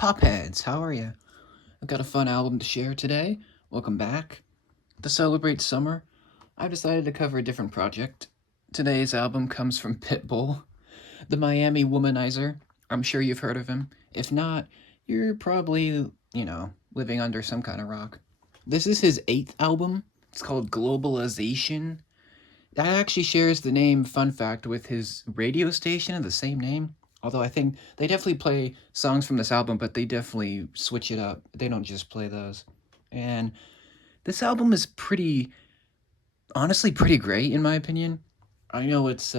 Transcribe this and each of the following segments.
Popheads, how are you? I've got a fun album to share today. Welcome back. To celebrate summer, I've decided to cover a different project. Today's album comes from Pitbull, the Miami womanizer. I'm sure you've heard of him. If not, you're probably, living under some kind of rock. This is his eighth album. It's called Globalization. That actually shares the name, fun fact, with his radio station of the same name. Although I think they definitely play songs from this album, but they definitely switch it up. They don't just play those. And this album is honestly, pretty great in my opinion. I know it's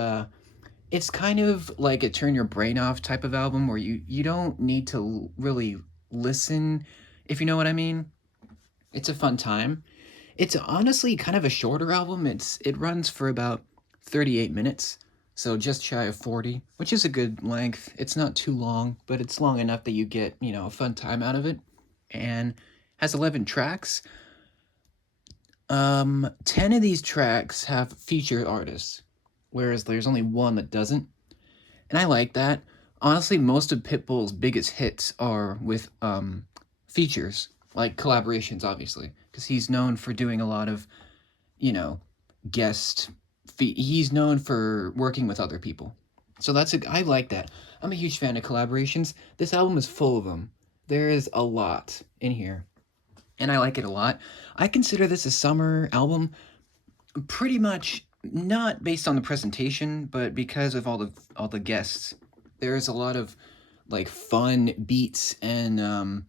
kind of like a turn your brain off type of album where you don't need to really listen, if you know what I mean. It's a fun time. It's honestly kind of a shorter album. It runs for about 38 minutes, so just shy of 40, which is a good length. It's not too long, but it's long enough that you get, a fun time out of it. And has 11 tracks. 10 of these tracks have featured artists, whereas there's only one that doesn't. And I like that. Honestly, most of Pitbull's biggest hits are with features, like collaborations, obviously, because he's known for doing a lot of, you know, guest. He's known for working with other people, so I like that. I'm a huge fan of collaborations. This album is full of them. There is a lot in here, and I like it a lot. I consider this a summer album, pretty much not based on the presentation, but because of all the guests. There's a lot of like fun beats, and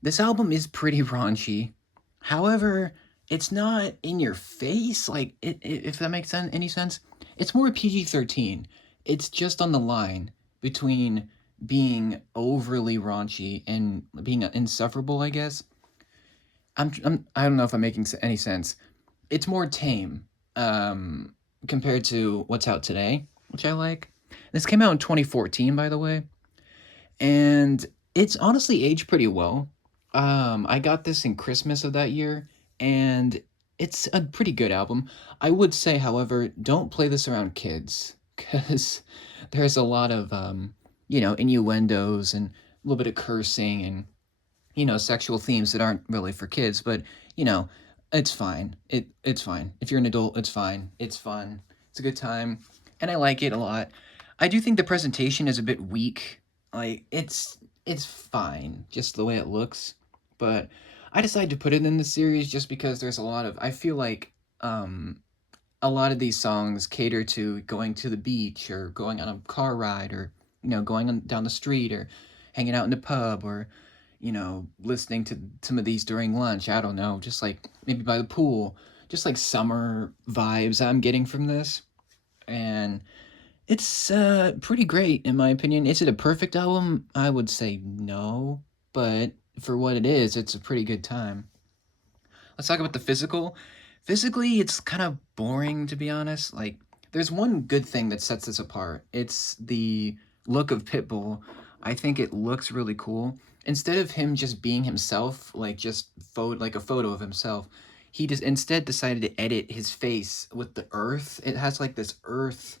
this album is pretty raunchy. However, it's not in your face, like if that makes any sense. It's more PG-13. It's just on the line between being overly raunchy and being insufferable, I guess. I don't know if I'm making any sense. It's more tame compared to what's out today, which I like. This came out in 2014, by the way, and it's honestly aged pretty well. I got this in Christmas of that year, and it's a pretty good album. I would say, however, don't play this around kids, because there's a lot of, innuendos and a little bit of cursing and, sexual themes that aren't really for kids, but, it's fine. It's fine. If you're an adult, it's fine. It's fun. It's a good time, and I like it a lot. I do think the presentation is a bit weak. Like it's fine, just the way it looks. But I decided to put it in the series just because there's a lot of I feel like a lot of these songs cater to going to the beach or going on a car ride or going down the street or hanging out in the pub or listening to some of these during lunch. I don't know, just like maybe by the pool, just like summer vibes I'm getting from this. And it's pretty great in my opinion. Is it a perfect album? I would say no, but for what it is, it's a pretty good time. Let's talk about the physical. Physically, it's kind of boring to be honest. Like, there's one good thing that sets this apart. It's the look of Pitbull. I think it looks really cool. Instead of him just being himself, like just like a photo of himself, he just instead decided to edit his face with the earth. It has like this earth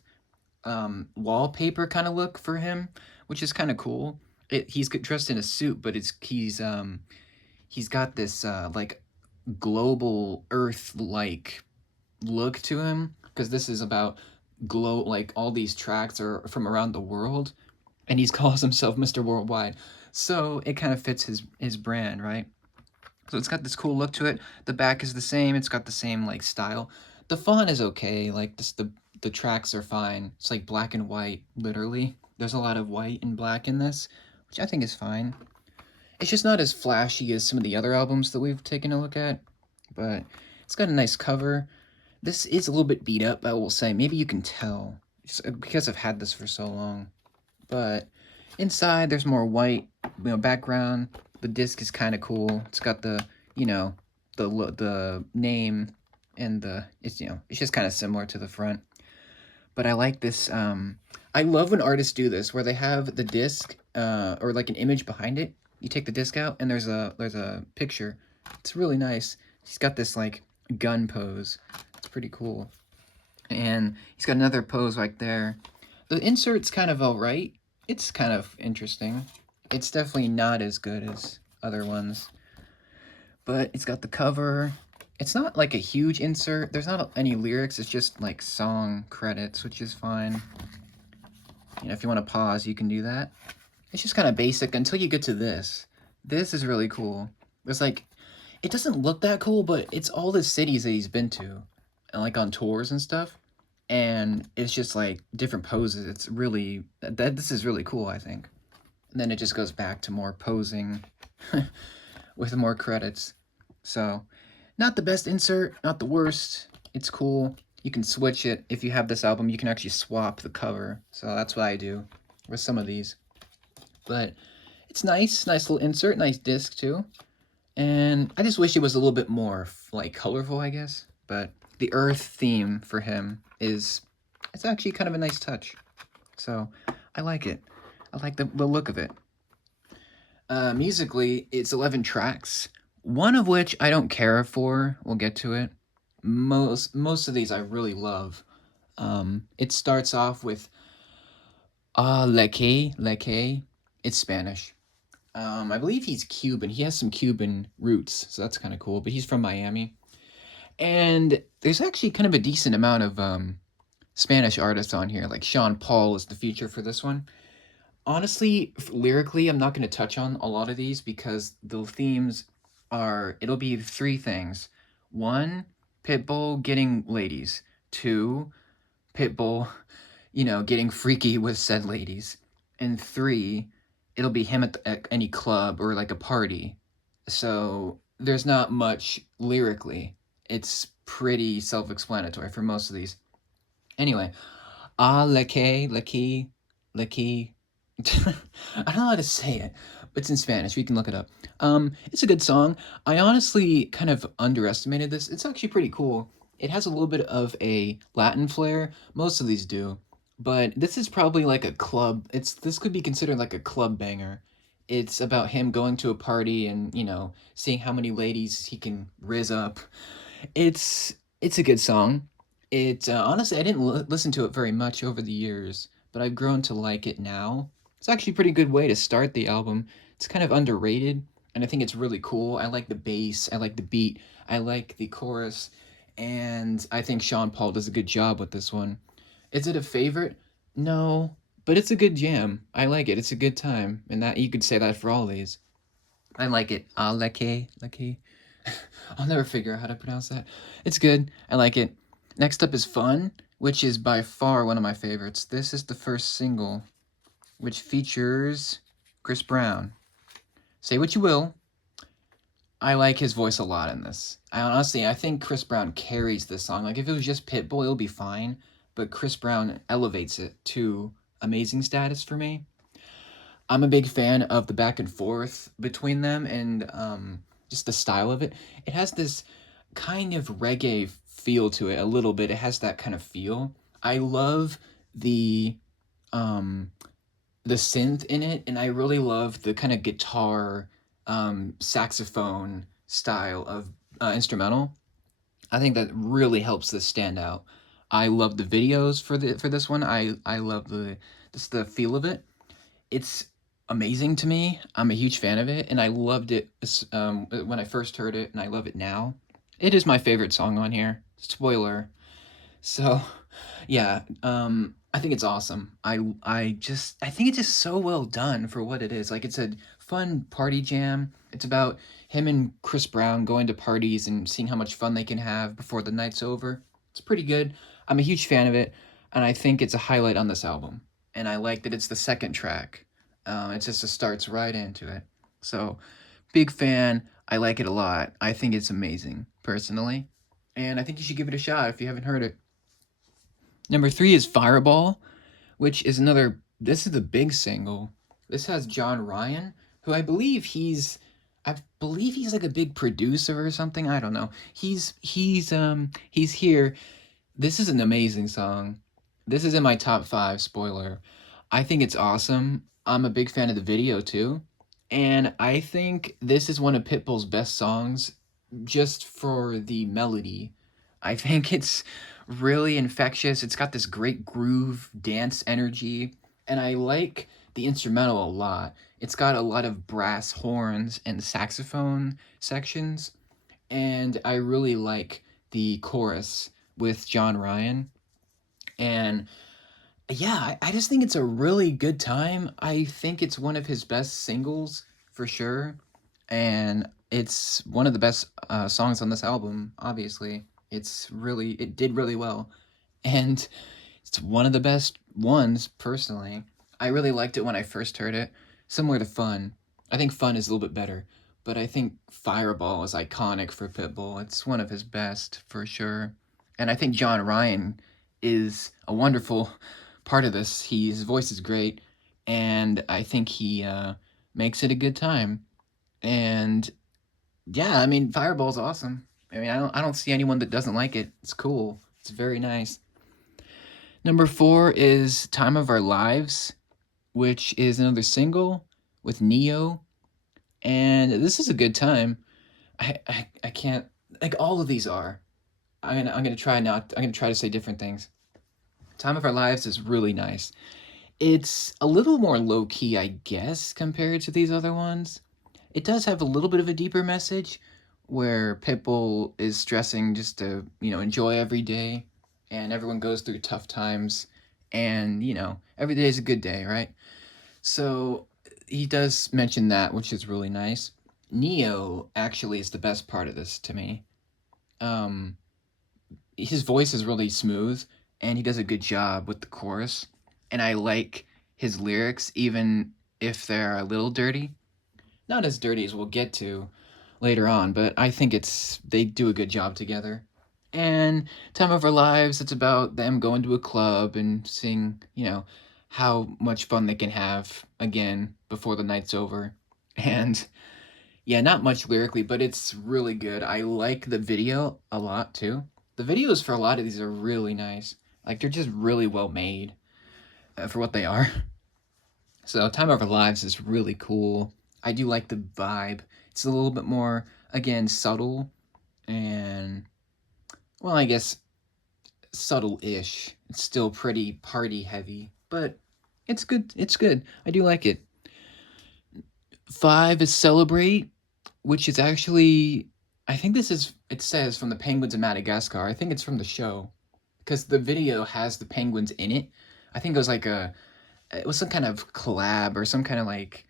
wallpaper kind of look for him, which is kind of cool. He's dressed in a suit, but he's got this like global Earth like look to him because this is about like all these tracks are from around the world, and he calls himself Mr. Worldwide. So it kind of fits his brand, right? So it's got this cool look to it. The back is the same. It's got the same like style. The font is okay. Like the tracks are fine. It's like black and white, literally. There's a lot of white and black in this, which I think is fine. It's just not as flashy as some of the other albums that we've taken a look at, but it's got a nice cover. This is a little bit beat up, I will say. Maybe you can tell, just because I've had this for so long. But inside, there's more white, background. The disc is kind of cool. It's got the, the name, and it's just kind of similar to the front. But I like this. I love when artists do this, where they have the disc or like an image behind it. You take the disc out, and there's a picture. It's really nice. He's got this like gun pose. It's pretty cool. And he's got another pose right there. The insert's kind of alright. It's kind of interesting. It's definitely not as good as other ones, but it's got the cover. It's not like a huge insert. There's not any lyrics. It's just like song credits, which is fine. You know, if you want to pause, you can do that. It's just kind of basic until you get to this. This is really cool. It's like, it doesn't look that cool, but it's all the cities that he's been to, and like on tours and stuff. And it's just like different poses. It's really, this is really cool, I think. And then it just goes back to more posing with more credits. So, not the best insert, not the worst. It's cool. You can switch it. If you have this album, you can actually swap the cover. So that's what I do with some of these. But it's nice little insert, nice disc too. And I just wish it was a little bit more like colorful, I guess. But the Earth theme for him it's actually kind of a nice touch. So I like it. I like the look of it. Musically, it's 11 tracks, one of which I don't care for. We'll get to it. Most of these I really love. It starts off with Leque. It's Spanish. I believe he's Cuban. He has some Cuban roots, so that's kind of cool. But he's from Miami. And there's actually kind of a decent amount of Spanish artists on here. Like Sean Paul is the feature for this one. Honestly, lyrically, I'm not going to touch on a lot of these because the themes it'll be three things. One, Pitbull getting ladies. Two, Pitbull, getting freaky with said ladies. And three, it'll be him at any club or like a party. So there's not much lyrically. It's pretty self-explanatory for most of these. Anyway, leque. I don't know how to say it, but it's in Spanish. We can look it up. It's a good song. I honestly kind of underestimated this. It's actually pretty cool. It has a little bit of a Latin flair. Most of these do. But this is probably like a club. This could be considered like a club banger. It's about him going to a party and, seeing how many ladies he can rizz up. It's a good song. Honestly, I didn't listen to it very much over the years, but I've grown to like it now. It's actually a pretty good way to start the album. It's kind of underrated, and I think it's really cool. I like the bass, I like the beat, I like the chorus, and I think Sean Paul does a good job with this one. Is it a favorite? No, but it's a good jam. I like it. It's a good time, and that you could say that for all these. I like it. Leque. I'll never figure out how to pronounce that. It's good. I like it. Next up is Fun, which is by far one of my favorites. This is the first single, which features Chris Brown. Say what you will, I like his voice a lot in this. I think Chris Brown carries this song. Like, if it was just Pitbull, it'll be fine, but Chris Brown elevates it to amazing status for me. I'm a big fan of the back and forth between them and just the style of it. It has this kind of reggae feel to it a little bit. It has that kind of feel. I love the synth in it, and I really love the kind of guitar saxophone style of instrumental. I think that really helps this stand out. I love the videos for this one. I love the feel of it. It's amazing to me. I'm a huge fan of it, and I loved it when I first heard it, and I love it now. It is my favorite song on here. Spoiler. So, yeah, I think it's awesome. I think it's just so well done for what it is. Like, it's a fun party jam. It's about him and Chris Brown going to parties and seeing how much fun they can have before the night's over. It's pretty good. I'm a huge fan of it, and I think it's a highlight on this album. And I like that it's the second track. It just starts right into it. So, big fan. I like it a lot. I think it's amazing, personally. And I think you should give it a shot if you haven't heard it. Number 3 is Fireball, which is this is the big single. This has John Ryan, who I believe he's like a big producer or something. I don't know. He's here. This is an amazing song. This is in my top 5, spoiler. I think it's awesome. I'm a big fan of the video too. And I think this is one of Pitbull's best songs just for the melody. I think it's really infectious. It's got this great groove, dance energy, and I like the instrumental a lot. It's got a lot of brass horns and saxophone sections, and I really like the chorus with John Ryan. And yeah, I just think it's a really good time. I think it's one of his best singles for sure, and it's one of the best songs on this album. Obviously, it did really well, and it's one of the best ones personally. I really liked it when I first heard it. Similar to Fun, I think Fun is a little bit better, but I think Fireball is iconic for Pitbull. It's one of his best for sure, and I think John Ryan is a wonderful part of this. His voice is great, and I think he makes it a good time. And yeah, I mean, Fireball's awesome. I mean, I don't see anyone that doesn't like it. It's cool. It's very nice. Number 4 is Time of Our Lives, which is another single with Neo, and this is a good time. I can't, like, all of these are. I'm gonna try to say different things. Time of Our Lives is really nice. It's a little more low key, I guess, compared to these other ones. It does have a little bit of a deeper message where Pitbull is stressing just to, enjoy every day, and everyone goes through tough times, and, every day is a good day, right? So he does mention that, which is really nice. Neo actually is the best part of this to me. Um, his voice is really smooth, and he does a good job with the chorus. And I like his lyrics, even if they're a little dirty. Not as dirty as we'll get to later on, but I think they do a good job together. And Time of Our Lives, it's about them going to a club and seeing, how much fun they can have again before the night's over. And yeah, not much lyrically, but it's really good. I like the video a lot too. The videos for a lot of these are really nice. Like, they're just really well made for what they are. So Time of Our Lives is really cool. I do like the vibe. It's a little bit more, again, subtle and, well, I guess subtle-ish. It's still pretty party heavy, but it's good. It's good. I do like it. 5 is Celebrate, which is actually, I think it says from the Penguins of Madagascar. I think it's from the show, because the video has the penguins in it. I think it was some kind of collab or some kind of like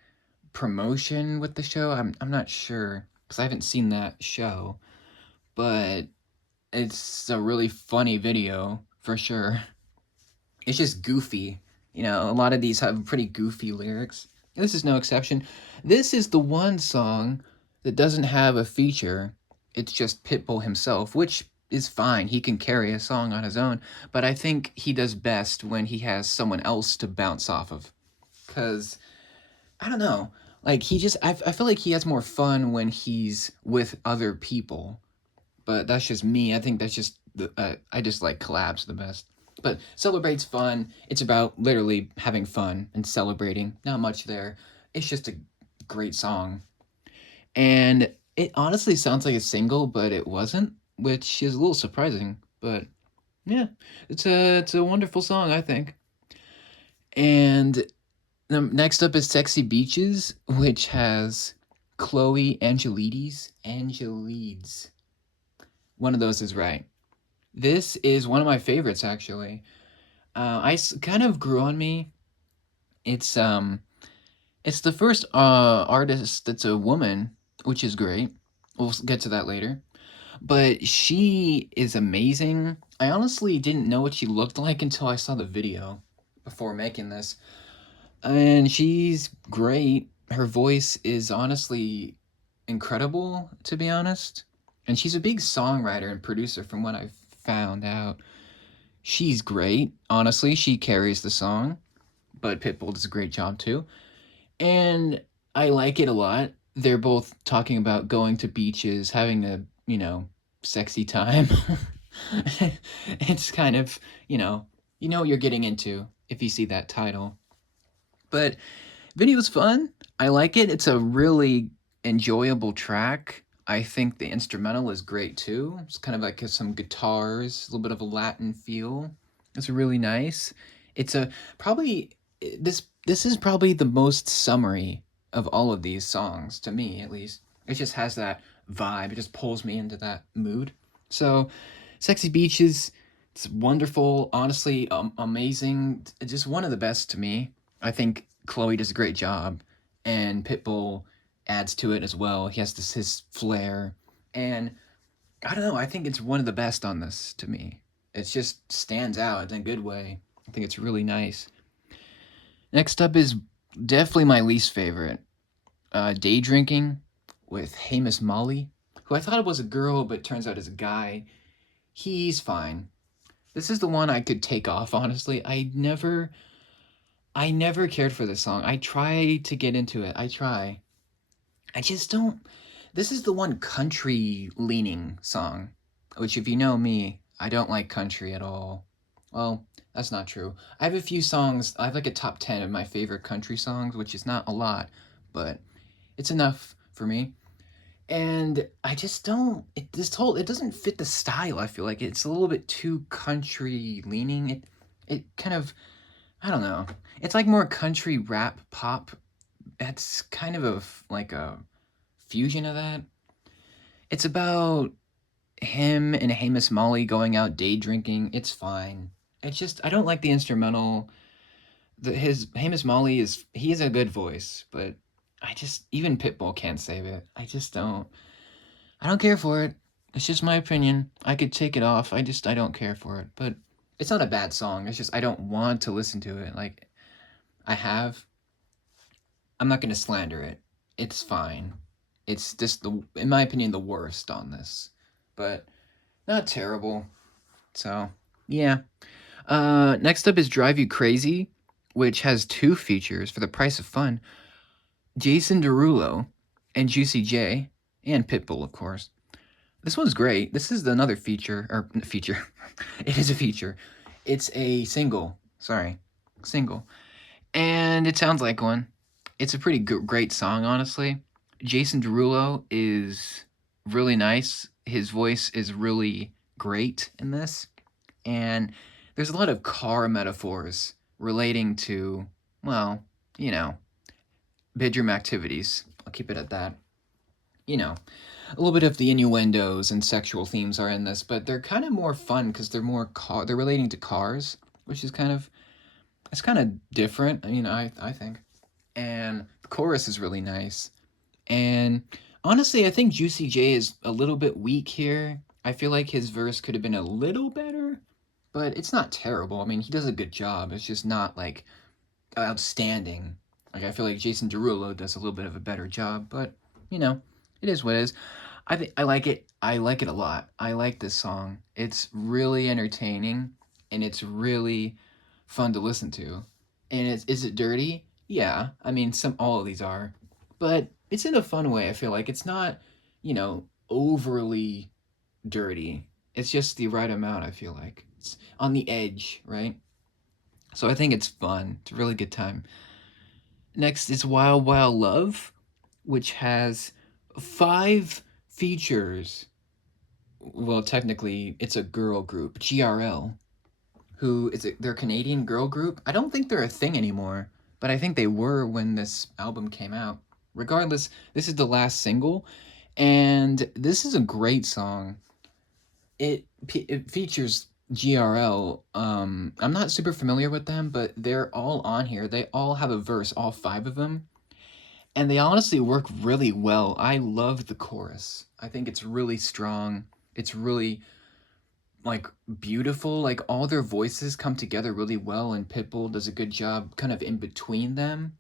promotion with the show. I'm not sure because I haven't seen that show, but it's a really funny video for sure. It's just goofy. A lot of these have pretty goofy lyrics. This is no exception. This is the one song that doesn't have a feature. It's just Pitbull himself, which is fine. He can carry a song on his own, but I think he does best when he has someone else to bounce off of. Cause I don't know, like I feel like he has more fun when he's with other people. But that's just me. I think that's just I just like collabs the best. But Celebrate's fun. It's about literally having fun and celebrating. Not much there. It's just a great song. And it honestly sounds like a single, but it wasn't, which is a little surprising. But yeah, it's a wonderful song, I think. And next up is Sexy Beaches, which has Chloe Angelides. One of those is right. This is one of my favorites, actually. Kind of grew on me. It's it's the first artist that's a woman, which is great. We'll get to that later. But she is amazing. I honestly didn't know what she looked like until I saw the video before making this. And she's great. Her voice is honestly incredible, to be honest. And she's a big songwriter and producer from what I've found out. She's great. Honestly, she carries the song, but Pitbull does a great job too. And I like it a lot. They're both talking about going to beaches, having a, sexy time. It's kind of, what you're getting into if you see that title. But video's fun. I like it. It's a really enjoyable track. I think the instrumental is great too. It's kind of like some guitars, a little bit of a Latin feel. It's really nice. It's a probably this is probably the most summery of all of these songs, to me at least. It just has that vibe. It just pulls me into that mood. So, Sexy Beaches, it's wonderful, honestly, amazing. It's just one of the best to me. I think Chloe does a great job, and Pitbull adds to it as well. He has this his flair, and I don't know. I think it's one of the best on this to me. It just stands out in a good way. I think it's really nice. Next up is definitely my least favorite. Day Drinking with Hamish Molly, who I thought it was a girl, but turns out is a guy. He's fine. This is the one I could take off, honestly. I never cared for this song. I try to get into it. I try. I just don't. This is the one country leaning song, which, if you know me, I don't like country at all. Well, that's not true. I have a few songs. I have like a top 10 of my favorite country songs, which is not a lot, but it's enough for me. And I just don't. It doesn't fit the style. I feel like it's a little bit too country leaning. It kind of, I don't know. It's like more country rap pop. It's kind of like a fusion of that. It's about him and Hamish Molly going out day drinking. It's fine. It's just I don't like the instrumental. His Hamish Molly he has a good voice, but I just even Pitbull can't save it. I don't care for it. It's just my opinion. I could take it off. I don't care for it. But it's not a bad song. It's just I don't want to listen to it. Like I have. I'm not gonna slander it. It's fine. It's just in my opinion, the worst on this, but not terrible. So yeah. Next up is Drive You Crazy, which has two features for the price of fun: Jason Derulo and Juicy J, and Pitbull, of course. This one's great. This is another feature, or feature. It is a feature. It's a single. Sorry, single, and it sounds like one. It's a pretty great song, honestly. Jason Derulo is really nice. His voice is really great in this, and there's a lot of car metaphors relating to, well, you know, bedroom activities. I'll keep it at that. You know, a little bit of the innuendos and sexual themes are in this, but they're kind of more fun because they're relating to cars, which is it's kind of different. I mean, I think, and the chorus is really nice. And honestly, I think Juicy J is a little bit weak here. I feel like his verse could have been a little better, but it's not terrible. I mean, he does a good job. It's just not like outstanding. Like I feel like Jason Derulo does a little bit of a better job, but you know, it is what it is. I like it. I like it a lot. I like this song. It's really entertaining and it's really fun to listen to. And is it dirty? Yeah. I mean, all of these are, but it's in a fun way. I feel like it's not, overly dirty. It's just the right amount. I feel like it's on the edge, right? So I think it's fun. It's a really good time. Next is Wild Wild Love, which has 5 features. Well, technically, it's a girl group, GRL, they're a Canadian girl group. I don't think they're a thing anymore, but I think they were when this album came out. Regardless, this is the last single, and this is a great song. It features GRL. I'm not super familiar with them, but they're all on here. They all have a verse, all 5 of them, and they honestly work really well. I love the chorus. I think it's really strong. It's really like beautiful. Like all their voices come together really well, and Pitbull does a good job kind of in between them.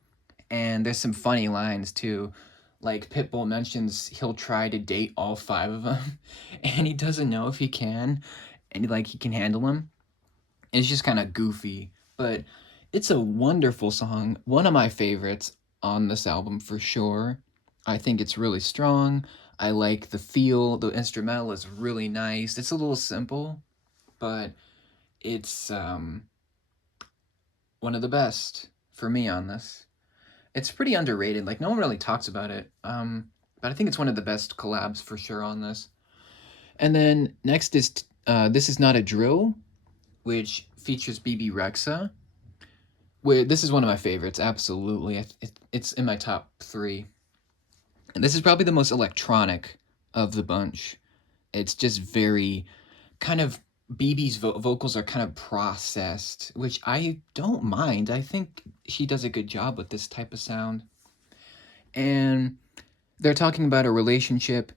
And there's some funny lines too. Like Pitbull mentions he'll try to date all 5 of them, and he doesn't know if he can, and like he can handle them. It's just kind of goofy, but it's a wonderful song. One of my favorites on this album for sure. I think it's really strong. I like the feel. The instrumental is really nice. It's a little simple, but it's one of the best for me on this. It's pretty underrated. Like no one really talks about it. But I think it's one of the best collabs for sure on this. And then next is This Is Not a Drill, which features BB Rexa. This is one of my favorites, absolutely. It's in my top three. And this is probably the most electronic of the bunch. It's just very kind of BB's vocals are kind of processed, which I don't mind. I think she does a good job with this type of sound. And they're talking about a relationship,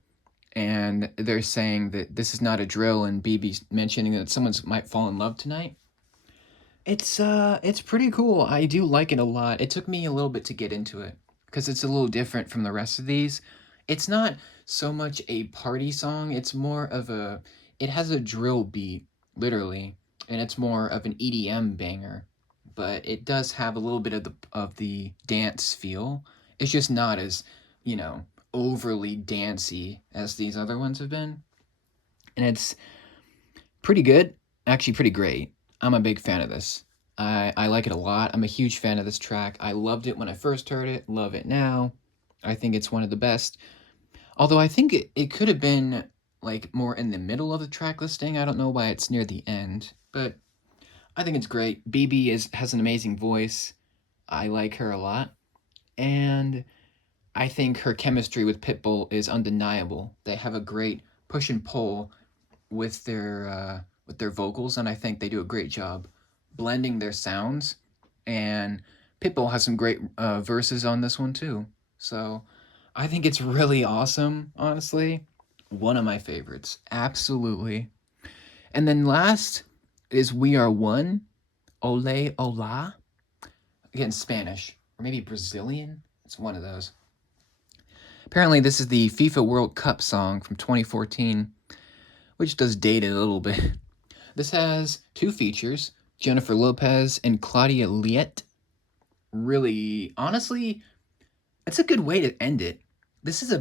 and they're saying that this is not a drill, and BB's mentioning that someone might fall in love tonight. It's pretty cool. I do like it a lot. It took me a little bit to get into it because it's a little different from the rest of these. It's not so much a party song, it's more of a it has a drill beat, literally, and it's more of an EDM banger, but it does have a little bit of the dance feel. It's just not as, you know, overly dancey as these other ones have been. And it's pretty good, actually pretty great. I'm a big fan of this. I like it a lot. I'm a huge fan of this track. I loved it when I first heard it, love it now. I think it's one of the best. Although I think it could have been like more in the middle of the track listing. I don't know why it's near the end, but I think it's great. BB has an amazing voice. I like her a lot. And I think her chemistry with Pitbull is undeniable. They have a great push and pull with their vocals, and I think they do a great job blending their sounds. And Pitbull has some great verses on this one too. So I think it's really awesome. Honestly, one of my favorites, absolutely. And then last is "We Are One," "Ole Ola." Again, Spanish or maybe Brazilian. It's one of those. Apparently, this is the FIFA World Cup song from 2014, which does date it a little bit. This has two features, Jennifer Lopez and Claudia Liet. Really, honestly, it's a good way to end it. This is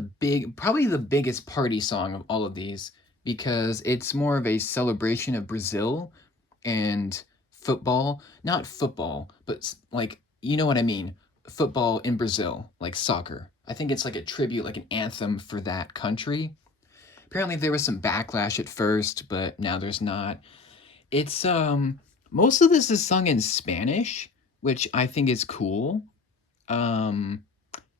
probably the biggest party song of all of these because it's more of a celebration of Brazil and football. Not football, but like, you know what I mean? Football in Brazil, like soccer. I think it's like a tribute, like an anthem for that country. Apparently there was some backlash at first, but now there's not. It's most of this is sung in Spanish, which I think is cool. Um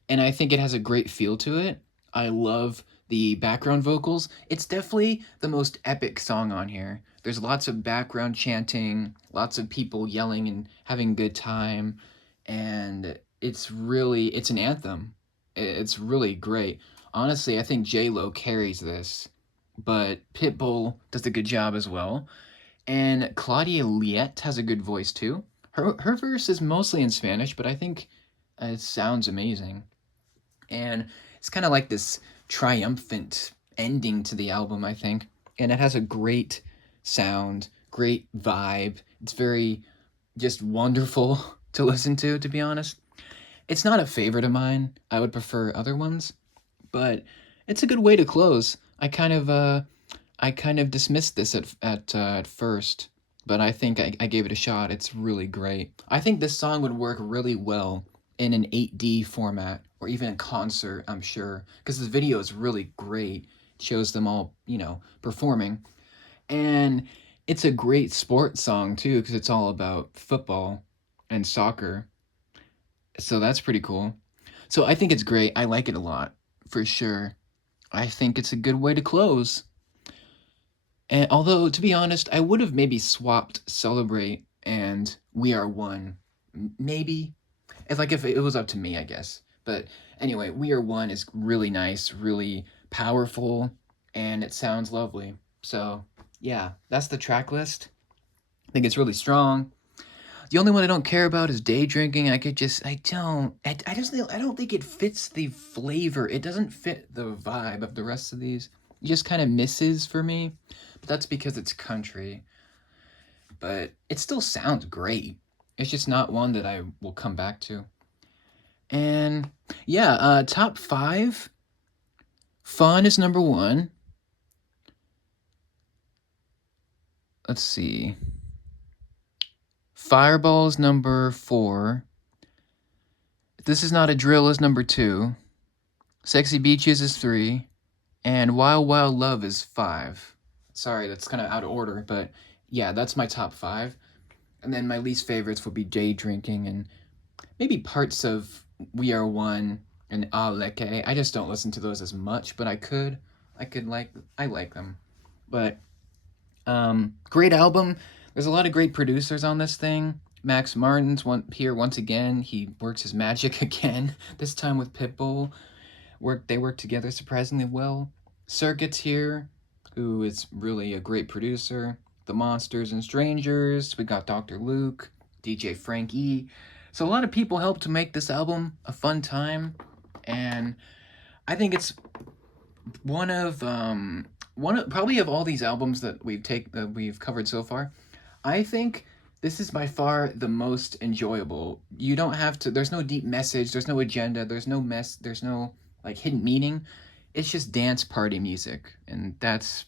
and I think it has a great feel to it. I love the background vocals. It's definitely the most epic song on here. There's lots of background chanting, lots of people yelling and having a good time, and it's an anthem. It's really great. Honestly, I think J Lo carries this, but Pitbull does a good job as well. And Claudia Liet has a good voice too. Her verse is mostly in Spanish, but I think it sounds amazing. And it's kind of like this triumphant ending to the album, I think. And it has a great sound, great vibe. It's very just wonderful to listen to be honest. It's not a favorite of mine. I would prefer other ones, but it's a good way to close. I kind of dismissed this at first, but I think I gave it a shot. It's really great. I think this song would work really well in an 8D format or even a concert, I'm sure, because this video is really great. It shows them all, you know, performing. And it's a great sports song too, because it's all about football and soccer. So that's pretty cool. So I think it's great. I like it a lot, for sure. I think it's a good way to close. And although, to be honest, I would have maybe swapped Celebrate and We Are One. Maybe. If it was up to me, I guess. But anyway, We Are One is really nice, really powerful, and it sounds lovely. So, yeah, that's the track list. I think it's really strong. The only one I don't care about is Day Drinking. I don't think it fits the flavor. It doesn't fit the vibe of the rest of these. It just kind of misses for me. But that's because it's country. But it still sounds great. It's just not one that I will come back to. And yeah, top 5. Fun is number 1. Let's see. Fireball is number 4. This Is Not a Drill is number 2. Sexy Beaches is 3. And Wild Wild Love is 5. Sorry, that's kind of out of order, but yeah, that's my top 5. And then my least favorites would be Day Drinking and maybe parts of We Are One and Ah Leke. I just don't listen to those as much, but I could. I like them. But great album. There's a lot of great producers on this thing. Max Martin's here once again. He works his magic again. This time with Pitbull. They work together surprisingly well. Circuit's here, who is really a great producer. The Monsters and Strangers. We got Dr. Luke, DJ Frankie. So a lot of people helped to make this album a fun time, and I think it's one of probably of all these albums that we've covered so far. I think this is by far the most enjoyable. You don't have to. There's no deep message. There's no agenda. There's no like hidden meaning. It's just dance party music, and that's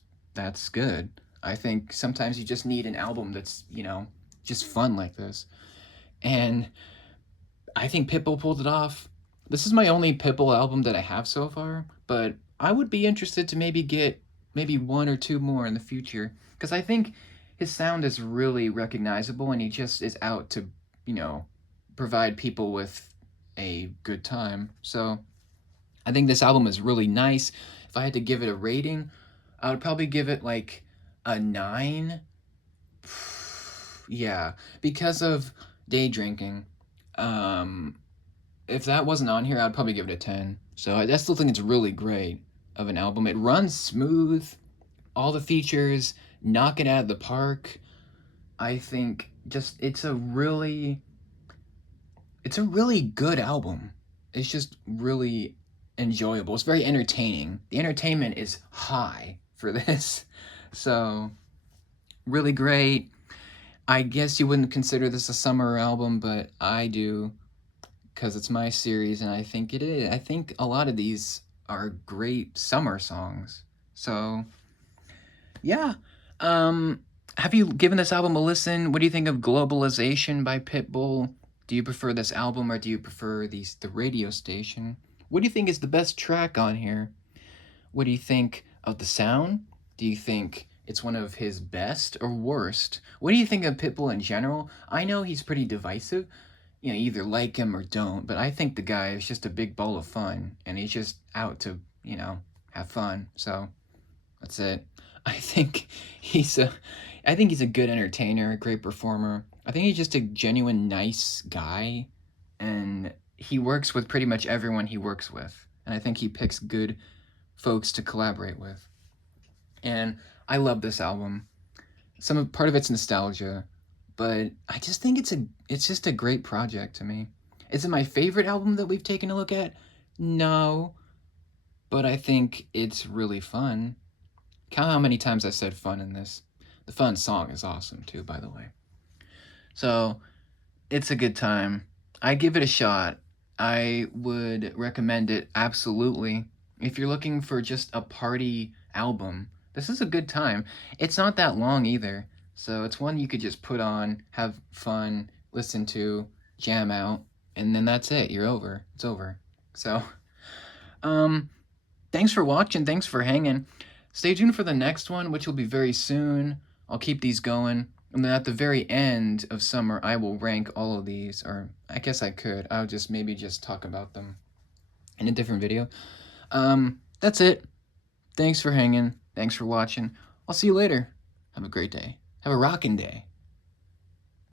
good. I think sometimes you just need an album that's just fun like this, and I think Pitbull pulled it off. This is my only Pitbull album that I have so far, but I would be interested to maybe get maybe one or two more in the future because I think his sound is really recognizable and he just is out to, you know, provide people with a good time. So I think this album is really nice. If I had to give it a rating, I would probably give it like a 9. Yeah, because of Day Drinking. If that wasn't on here, I'd probably give it a 10. So I still think it's really great of an album. It runs smooth. All the features knock it out of the park. I think just it's a really good album. It's just really enjoyable. It's very entertaining. The entertainment is high for this. So really great. I guess you wouldn't consider this a summer album, but I do because it's my series and I think it is. I think a lot of these are great summer songs. So, yeah. Have you given this album a listen? What do you think of Globalization by Pitbull? Do you prefer this album or do you prefer the radio station? What do you think is the best track on here? What do you think of the sound? Do you think it's one of his best or worst? What do you think of Pitbull in general? I know he's pretty divisive. You either like him or don't, but I think the guy is just a big ball of fun, and he's just out to, have fun. So, that's it. I think he's a, I think he's a good entertainer, a great performer. I think he's just a genuine nice guy, and he works with pretty much everyone he works with, and I think he picks good folks to collaborate with. And I love this album. Part of it's nostalgia, but I just think it's just a great project to me. Is it my favorite album that we've taken a look at? No, but I think it's really fun. Count how many times I said fun in this. The fun song is awesome too, by the way. So, it's a good time. I give it a shot. I would recommend it absolutely. If you're looking for just a party album, this is a good time. It's not that long either. So it's one you could just put on, have fun, listen to, jam out, and then that's it. You're over. It's over. So, thanks for watching. Thanks for hanging. Stay tuned for the next one, which will be very soon. I'll keep these going. And then at the very end of summer, I will rank all of these, or I guess I could. I'll maybe just talk about them in a different video. That's it. Thanks for hanging. Thanks for watching. I'll see you later. Have a great day. Have a rockin' day.